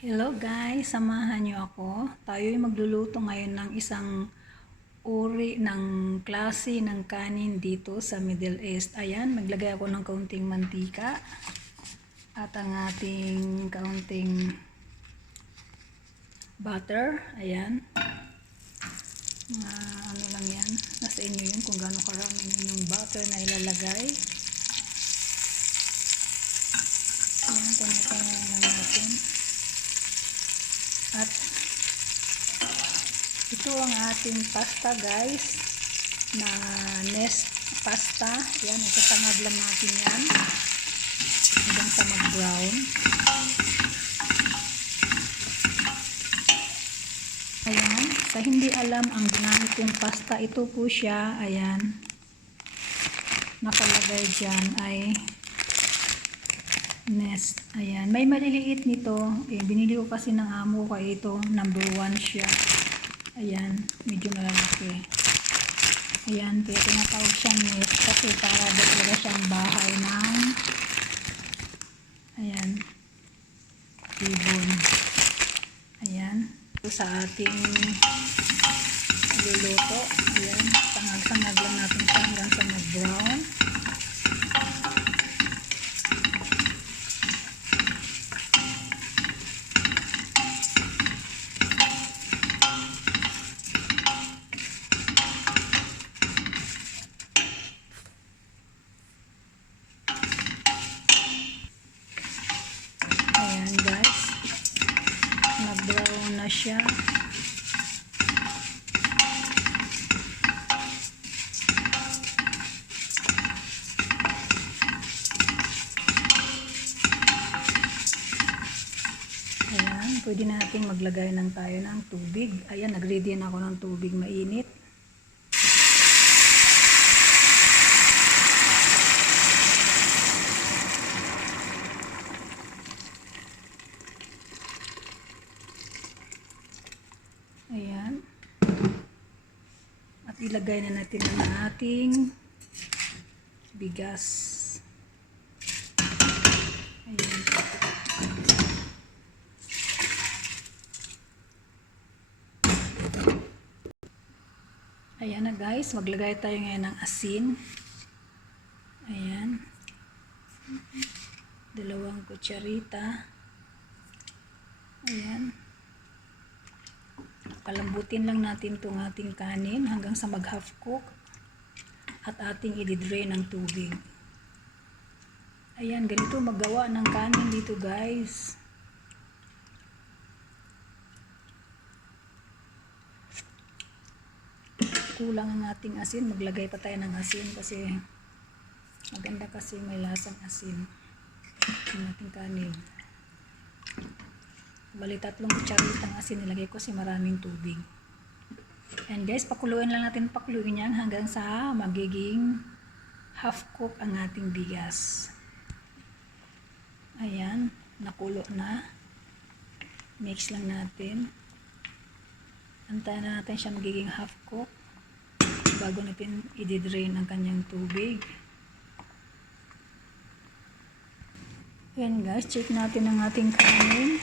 Hello guys, samahan niyo ako. Tayo'y magluluto ngayon ng isang uri ng klase ng kanin dito sa Middle East. Ayan, maglagay ako ng kaunting mantika at ang ating kaunting butter. Ayan. Ano lang yan. Nasa inyo yun kung gaano karami yung butter na ilalagay. Ayan, tinatangay lang natin. At ito ang ating pasta guys, na nest pasta. Yan, isasangag lang natin yan hanggang sa mag-brown. Ayan, sa hindi alam ang ginamit kong pasta, ito po siya. Ayan, nakalagay dyan ay nest. Ayan, may maliliit nito. Binili ko kasi ng amo ko, ito number 1 siya. Ayan, medyo malalaki. Ayan, kaya tinatawag siyang nest kasi para talaga siyang bahay ng ayan, ibon. Ayan, ito sa ating luluto. Ayan, sangag-sangag lang natin siya hanggang sa mag-brown. Ayan guys, nag-brown na siya. Ayan, pwede natin maglagay ng tayo ng tubig. Ayan, nag-ready na ako ng tubig mainit. Ayan. At ilagay na natin ang ating bigas. Ayan. Ayan na guys, maglagay tayo ngayon ng asin. Ayan. 2 kutsarita. Ayan. Palambutin lang natin itong ating kanin hanggang sa mag half cook at ating i-drain ng tubig. Ayan, ganito magawa ng kanin dito guys. Kulang ang ating asin, maglagay pa tayo ng asin kasi maganda kasi may lasang asin ang ating kanin. Bali 3 kutsaritang asin nilagay ko kasi maraming tubig. And guys, pakuluin lang natin, pakuluin yan hanggang sa magiging half cook ang ating bigas. Ayan, nakulo na. Mix lang natin. Antayin na natin siya magiging half cook bago natin i-drain ang kanyang tubig. Ayan guys, check natin ang ating kanin.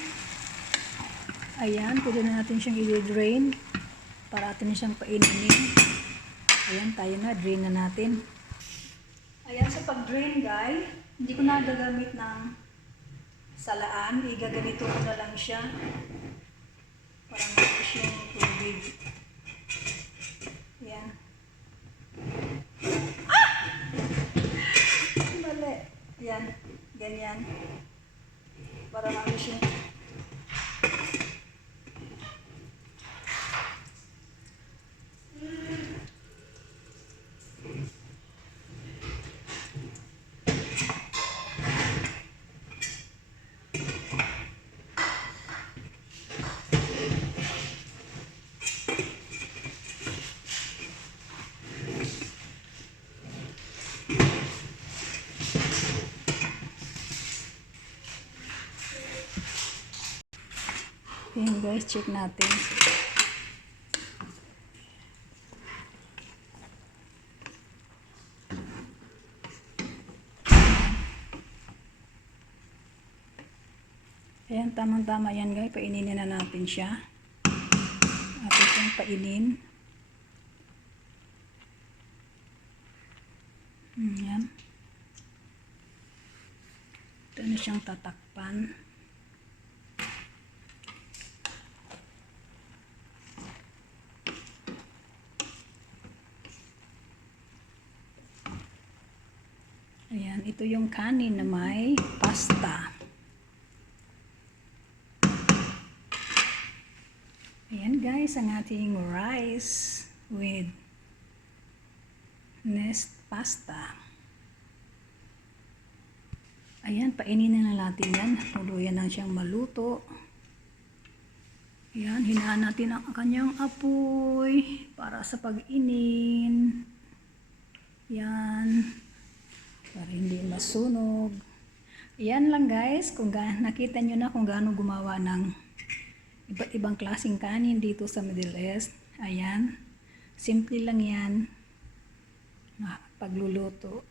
Ayan, pwede na natin siyang i-drain para atin na siyang paininin. Ayan, tayo na, drain na natin. Ayan, sa pag-drain guys, hindi ko na gagamit ng salaan, igaganito ko na lang siya para mapos yung tubig. Ayan. Ah! Mali. Ayan, ganyan. Para mapos yung ayan guys, check natin. Ayan, tamang-tama yan guys. Paininin na natin siya. Atin siyang painin. Ayan. Ito na siyang tatakpan. Ayan, ito yung kanin na may pasta. Ayan guys, ang ating rice with nest pasta. Ayan, painin na natin yan. Tuluyan lang siyang maluto. Ayan, hinaan natin ang kanyang apoy para sa pag-inin. Ayan, para hindi masunog. Ayan lang guys, kung nakita nyo na kung gaano gumawa ng iba't ibang klaseng kanin dito sa Middle East. Ayan, simple lang yan pagluluto.